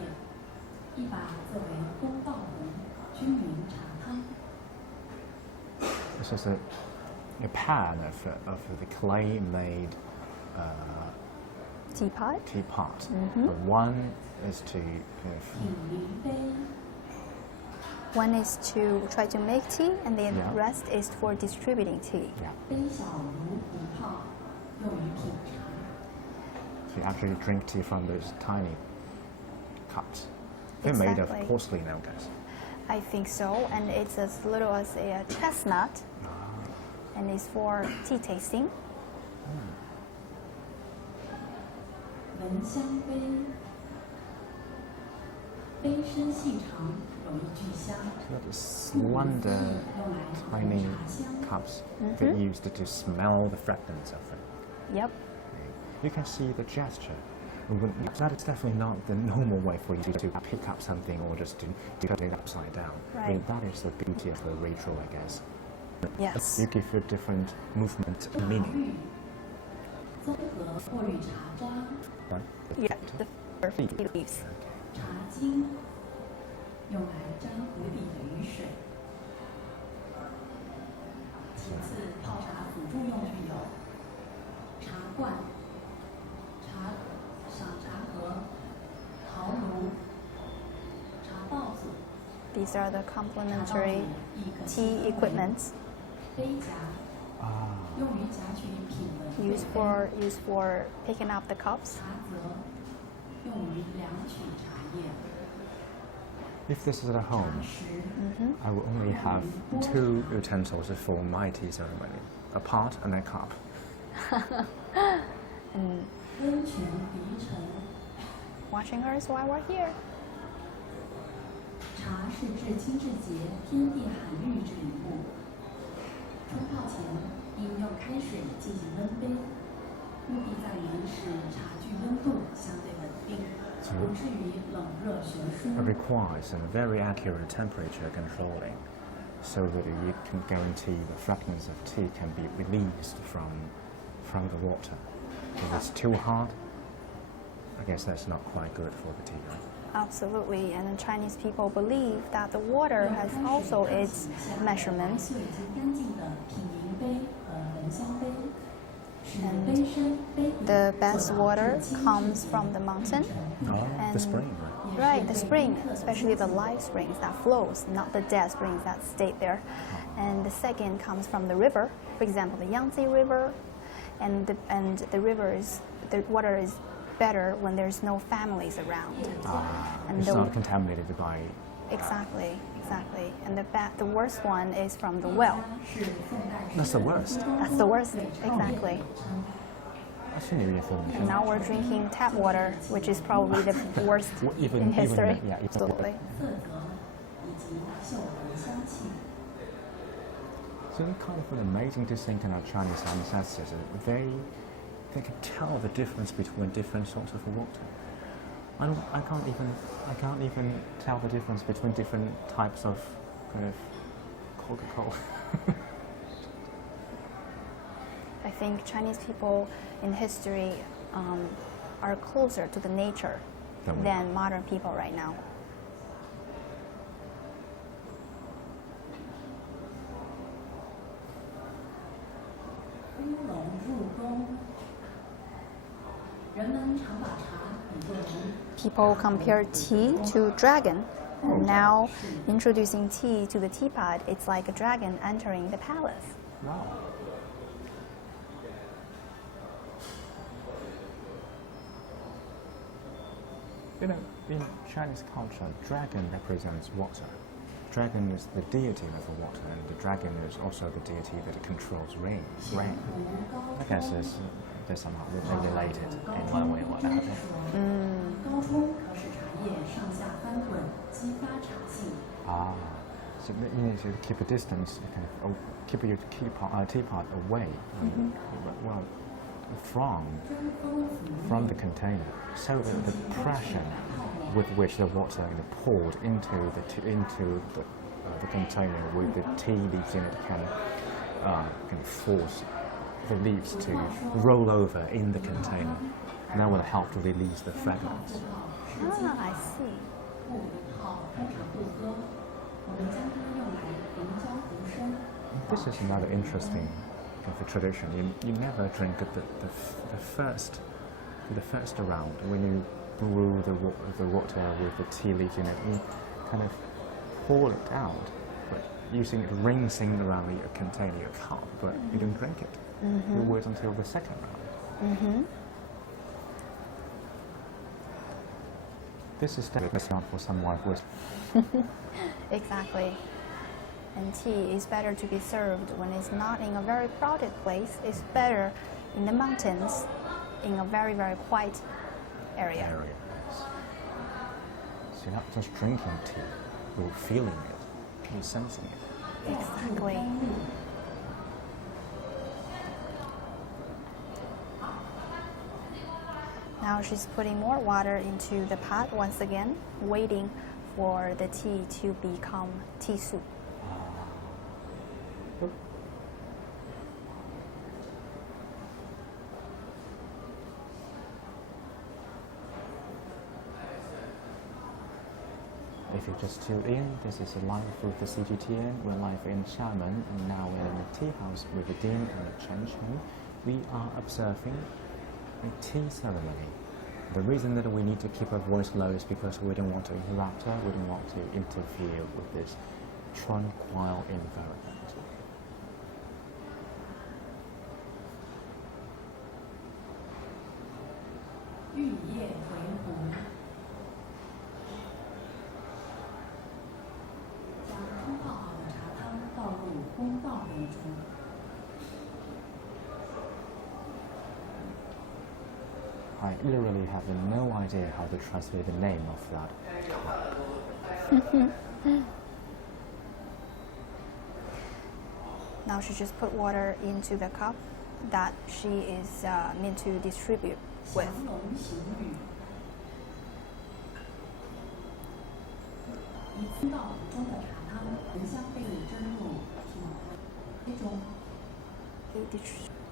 一把作为公道壶，均名茶汤。 It's just a pan of the clay-made Teapot. teapot. One is to kind of 品茗杯， One is to try to make tea, and the Yeah. rest is for distributing tea. 杯小如壶泡，用于品茶。 to actually drink tea from those tiny cups. They're made of Exactly. porcelain, I guess. I think so, and it's as little as a chestnut, and it's for tea tasting. 闻香杯，杯身细长，容易聚香。 Got slender, 用来 tiny 茶香。 cups that used to smell the fragrance of it. Yep. You can see the gesture. That is definitely not the normal way for you to pick up something or just to put it upside down. I mean, Right. that is the beauty of the ritual, I guess. Yes. You give it different movement and meaning. 综合过滤茶渣、 Right? Yeah. The tea leaves. 茶精，用来沾壶底的雨水。其次，泡茶辅助用具有茶罐、赏茶盒、陶炉、茶道组、 These are the 茶道 complementary 组亦可 tea equipments 杯夹，用于夹取品文 used for picking up the cups. 茶则，用于量取茶叶。 If this is at home, 茶食， I will only have 2 utensils for my tea ceremony, a pot and a cup. 温泉涤尘。 Watching us while we're here. 茶是至清至洁、天地罕遇之礼物。冲泡前应用开水进行温杯，目的在于使茶具温度相对稳定，不至于冷热悬殊。 It requires a very accurate temperature controlling so that you can guarantee the fragrance of tea can be released from the water. If it's too hot, I guess that's not quite good for the tea, right? Absolutely, and the Chinese people believe that the water has also its measurements. 就已经干净的品茗杯和闻香杯，使杯身、杯底 The best 做到 water 至清至 comes 洁 from the mountain. Oh, the And- spring, right? Right, the spring, especially the live springs that flows, not the dead springs that stayed there. And the second comes from the river, for example, the Yangtze River, and the water is better when there's no families around. And It's the- not contaminated by Exactly. Exactly. And the worst one is from the well. That's the worst. That's the worst. Exactly. And now we're drinking tap water, which is probably the worst in history. Yeah, Absolutely. 色泽以及嗅闻香气。 So it's kind of amazing to think in our Chinese ancestors. They can tell the difference between different sorts of water. I can't even tell the difference between different types of kind of Coca-Cola. I think Chinese people in history are closer to the nature than modern people right now. 乌龙入宫，人们常把茶比作龙。 People compare tea to dragon. And now introducing tea to the teapot, it's like a dragon entering the palace. Wow. You know, in Chinese culture, dragon represents water. Dragon is the deity of the water, and the dragon is also the deity that controls rain. I guess there's somehow related in one way or another. 高冲可使茶叶上下翻滚，激发茶性。 So you need to keep a distance, keep your teapot away, well, from the container, so that the pressure with which the water poured into the container with the tea leaves in it can force the leaves to roll over in the container. And that will help to release the fragrance. Ah, I see. 雾号通常不喝，我们将它用来凝胶壶身。 This is another interesting kind of tradition. You never drink the first round when you brew the water with the tea leaves in it. You kind of pour it out, but using it rinsing around your container, your cup, but you don't drink it. You wait until the second round. This is definitely not for someone who is. Exactly. And tea is better to be served when it's not in a very crowded place. It's better in the mountains, in a very, very quiet area. So you're not just drinking tea, you're feeling it, you're sensing it. Exactly. Now she's putting more water into the pot once again, waiting for the tea to become tea soup. If you just tuned in, this is live with the CGTN. We're live in Xiamen, and now we're in the tea house with the Dean and the Chen. We are observing a tea ceremony. The reason that we need to keep our voice low is because we don't want to interrupt her, we don't want to interfere with this tranquil environment. I literally have no idea how to translate the name of that cup. Now she just put water into the cup that she is meant to distribute with.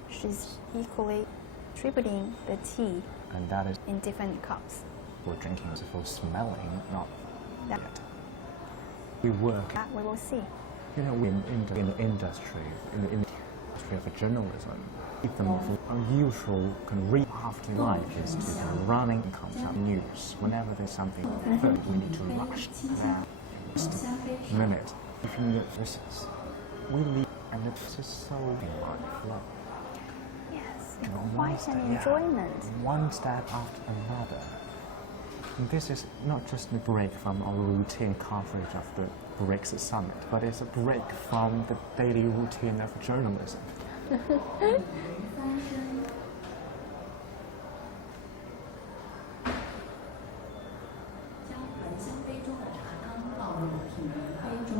She's equally distributing the tea And that is in different cups. for drinking, it's for smelling, not That, yet. We work, that we will see. you know, in the industry, in the industry of journalism, the most unusual kind of after life is to running comes out news. Whenever there's something urgent, we need to rush now. Just a minute. Even this is, we live, and it's just so in life. Yes, You know, quite an enjoyment. One step after another. And this is not just a break from our routine coverage of the BRICS Summit, but it's a break from the daily routine of journalism. 人三生，将闻香杯中的茶汤倒入品茗杯中。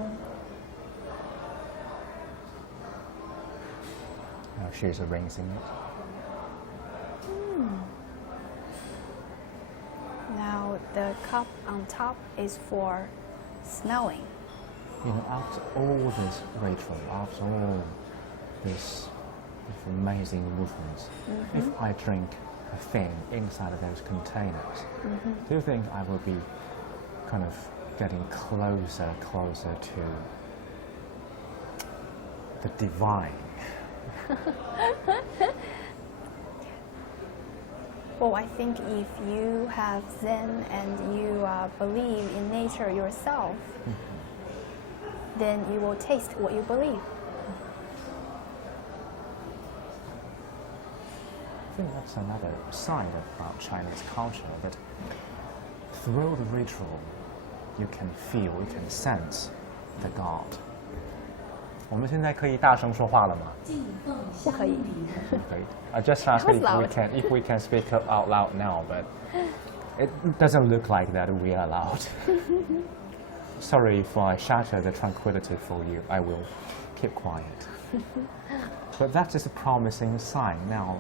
Now she's arranging it. Now the cup on top is for smelling. You know, after all this ritual, after all this amazing movements, if I drink a thing inside of those containers, do you think I will be kind of getting closer to the divine? Well, I think if you have Zen and you believe in nature yourself, then you will taste what you believe. I think that's another side about Chinese culture, that through the ritual, you can feel, you can sense the God. 我们现在可以大声说话了吗？敬奉香梨人。可以。I just asked That was if we can speak out loud now, but it doesn't look like that we are allowed. Sorry if I shatter the tranquility for you. I will keep quiet. But that is a promising sign. Now,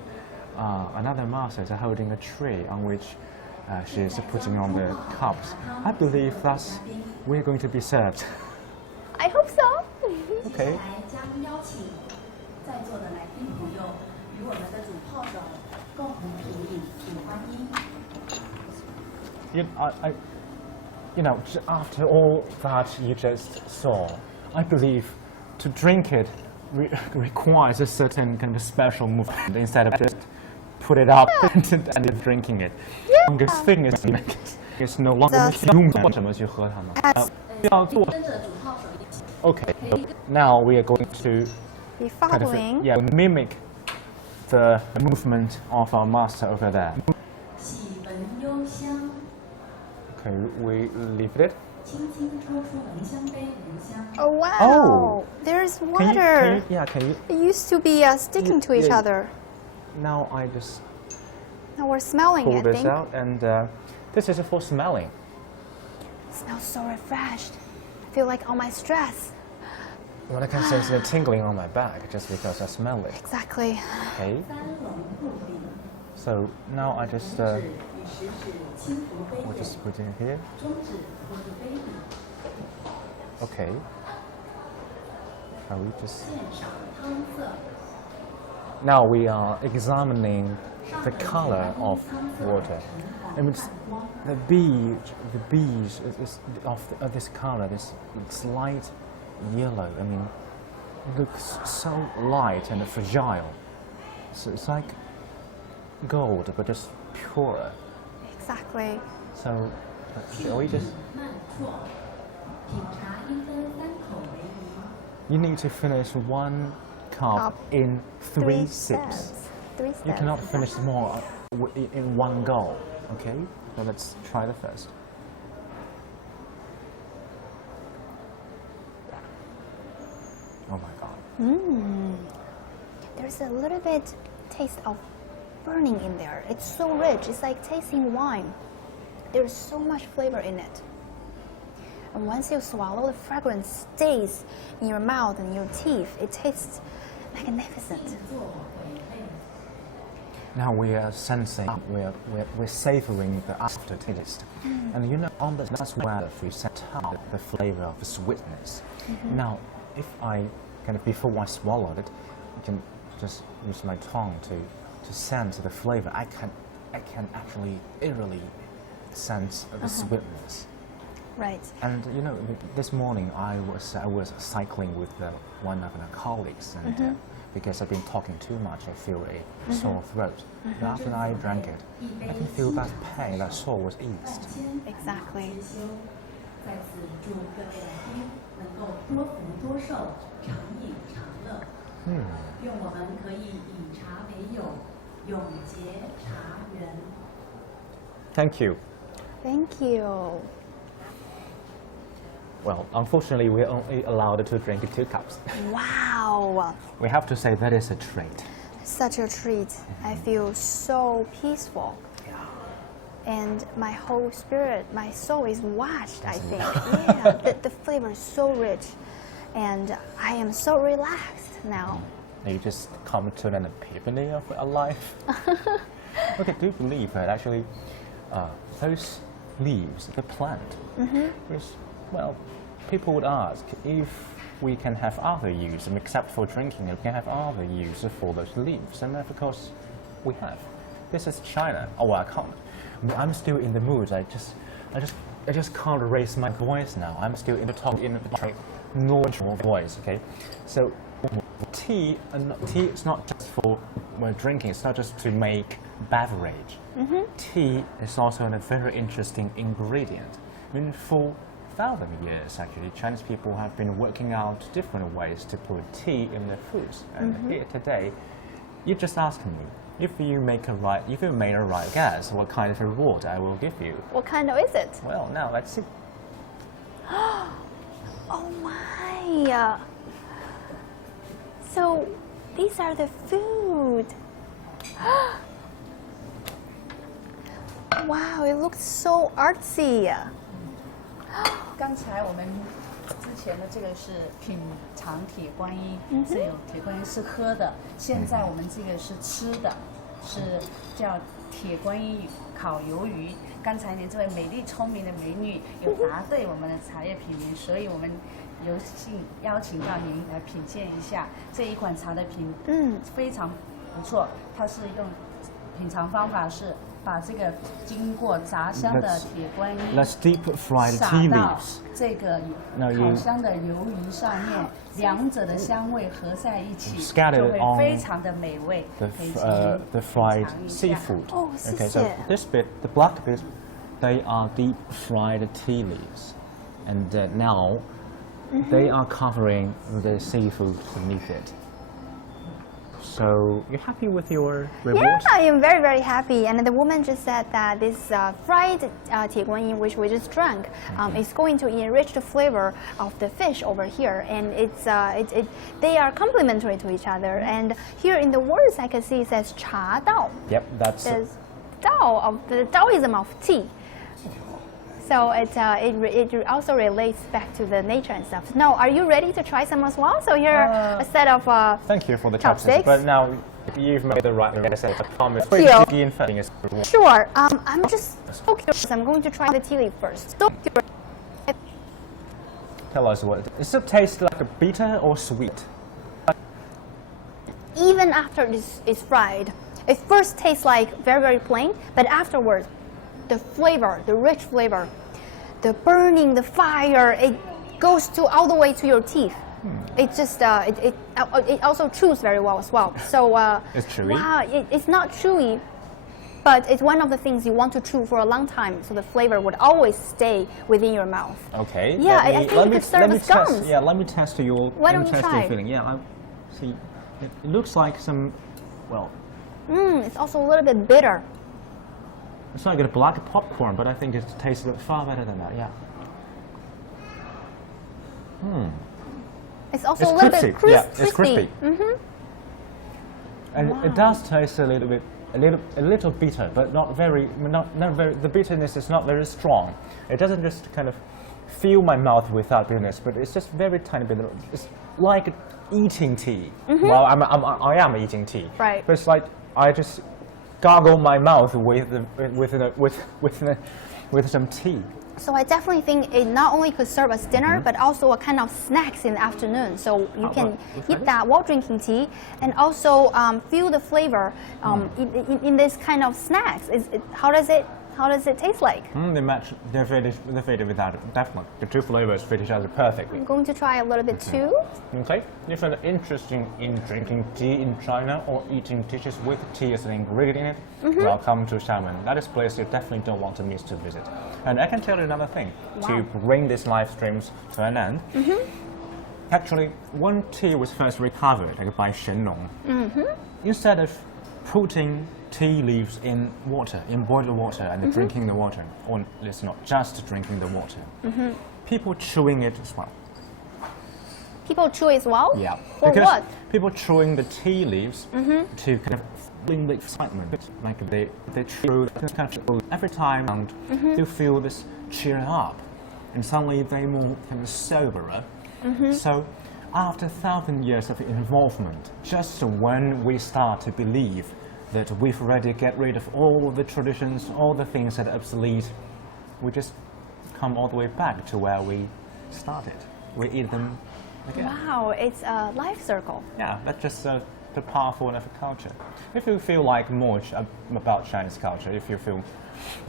another master is holding a tray on which she is putting on the cups. I believe thus we're going to be served. I hope so. Okay. 接下来将邀请在座的来宾朋友与我们的主炮手共同品饮品观音。You know, after all that you just saw, I believe to drink it requires a certain kind of special movement instead of just put it up and drinking it. Longest thing is it's no longer human. 怎么去喝它呢？要做。跟着主炮手一起。 Okay, so now we are going to Be kind of, following. mimic the movement of our master over there. 喜闻幽香， Okay, we leave it. 轻轻抽出闻香杯闻香。 Oh wow! Oh. There's Can water. you? It used to be sticking to each Yeah. other. Now I just Now we're smelling pull it. I this think. out, and this is for smelling. It smells so refreshed. I feel like all my stress. Well, I can sense the tingling on my back just because I smell it. Exactly. Okay, 三龙护柄， so now I just 指与食指轻扶杯 we'll 沿， just put it in here. 中指托住杯底， Okay. Are we just 鉴赏汤色。 now we are examining the color of water. I mean, the bees is of this color, this light yellow. I mean, it looks so light and fragile. So it's like gold, but just purer. Exactly. So, shall we just? 慢啜，品茶应分三口为宜。 You need to finish one cup in three sips. 3 You steps. cannot finish more in one go. Okay, so let's try the first. Oh my god. There's a little bit taste of burning in there. It's so rich. It's like tasting wine. There's so much flavor in it. And once you swallow, the fragrance stays in your mouth and your teeth. It tastes magnificent. 自我回味。 Now we are sensing, we're savoring the aftertaste. And you know, on the last breath, we set out the flavor of sweetness. Now, if I kind of, before I swallowed it, I can just use my tongue to sense the flavor. I can actually eerily sense the sweetness. Right. And you know, this morning I was cycling with one of my colleagues, and because I've been talking too much, I feel a sore throat. But after I drank it, I can feel that pain, that sore was eased. Exactly. 知修，在此祝各位来宾能够多福多寿，长饮长乐。愿我们可以以茶为友，永结茶缘。 Thank you. Thank you. well, unfortunately, we're only allowed to drink 2 cups. Wow. We have to say that is a treat. Such a treat. I feel so peaceful. And my whole spirit, my soul is washed, I think. Yeah, the flavor is so rich. And I am so relaxed now. You just come to an epiphany of a life. Okay, do you believe that actually those leaves, the plant, is, well, people would ask if we can have other use, except for drinking, we can have other use for those leaves, and of course we have. This is China. Oh, well, I can't. I'm still in the mood. I just can't raise my voice now. I'm still in the talk in a normal voice. Okay, so tea is not just for drinking. It's not just to make beverage. Tea is also a very interesting ingredient. I mean, for 1,000 years, actually, Chinese people have been working out different ways to put tea in their foods. And here today, you just ask me, if you made a right guess, what kind of reward I will give you. What kind of is it? Well, now let's see. Oh my! So these are the food. Wow, it looks so artsy. 刚才我们之前的这个是品尝铁观音，是有铁观音是喝的，现在我们这个是吃的，是叫铁观音烤鱿鱼。刚才您这位美丽聪明的美女有答对我们的茶叶品名，所以我们有幸邀请到您来品鉴一下这一款茶的非常不错。它是用品尝方法是把这个经过炸香的铁观音 Let's deep fried 撒 tea 到 leaves. 这个烤香的鱿鱼上面，两者的香味合在一起，就 Scattered 会 on 非常的美味。 The 可以请您 the 品 fried 尝一下。 seafood. Oh, Okay, so 谢谢。 this bit, the black bit, they are deep fried tea leaves, and now they are covering the seafood beneath it. So you're happy with your reward? Yeah, I am very, very happy. And the woman just said that this fried tie guanyin, which we just drank, is going to enrich the flavor of the fish over here. And they are complementary to each other. And here in the words, I can see it says cha dao. Yep, that's There's dao of the Taoism of tea. So it also relates back to the nature and stuff. Now, are you ready to try some as well? So here are a set of Thank you for the chopsticks. chopsticks. But now you've made the right mistake. I promise. you. Sure. I'm just so curious. I'm going to try the tea leaf first. So curious. Tell us what. Does it taste like a bitter or sweet? Even after it is fried, it first tastes like very, very plain, but afterwards, the flavor, the rich flavor, the burning, the fire, it goes all the way to your teeth. It just it also chews very well as well. So It's chewy? Wow, it's not chewy, but it's one of the things you want to chew for a long time, so the flavor would always stay within your mouth. Okay. Yeah, I think you could serve as gums. Yeah, let me test your. Why don't you try? Feeling. Yeah, see. It looks like some. Well, It's also a little bit bitter. it's like a black popcorn, but I think it tastes far better than that. Yeah. It's also It's a little crispy. bit crispy. Yeah, it's crispy. And it does taste a little bitter, but not very. The bitterness is not very strong. It doesn't just kind of fill my mouth without bitterness, but it's just very tiny bit. It's like eating tea. Well, I am eating tea. Right. But it's like I just gargle my mouth with some tea. So I definitely think it not only could serve as dinner, but also a kind of snacks in the afternoon. So you can eat that while drinking tea, and also feel the flavor in this kind of snacks. How does it taste like? They match. They're faded without it. Definitely, the two flavors fit each other perfectly. I'm going to try a little bit too. Okay. If you're interested in drinking tea in China or eating dishes with tea as an ingredient in it, welcome to Xiamen. That is a place you definitely don't want to miss to visit. And I can tell you another thing to bring these live streams to an end. Actually, when tea was first recovered by Shen Nong, instead of putting tea leaves in water, in boiled water, and drinking the water, or it's not just drinking the water. people chewing it as well. People chew as well? Yeah. For because what? people chewing the tea leaves to kind of bring the excitement. Like they chew kind of every time and they feel this cheering up. And suddenly they more kind of soberer. So after 1,000 years of involvement, just when we start to believe that we've already get rid of all the traditions, all the things that are obsolete, we just come all the way back to where we started. We eat them again. Wow, it's a life circle. Yeah, that's just the powerful of a culture. If you feel like more about Chinese culture, if you feel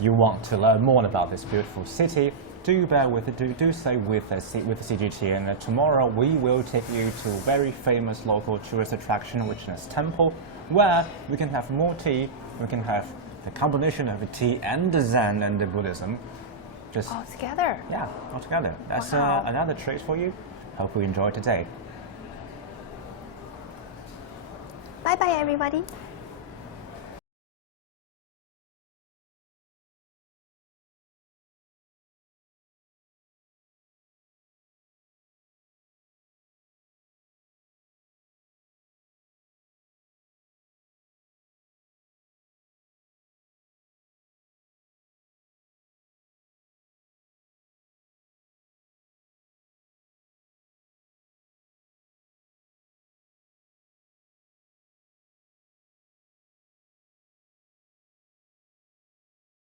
you want to learn more about this beautiful city, do bear with it, do stay with CGTN. Tomorrow we will take you to a very famous local tourist attraction, which is temple, where we can have more tea, we can have the combination of the tea and the Zen and the Buddhism. Just All together. yeah, all together. That's Wow. another treat for you. Hope you enjoyed today. Bye bye, everybody.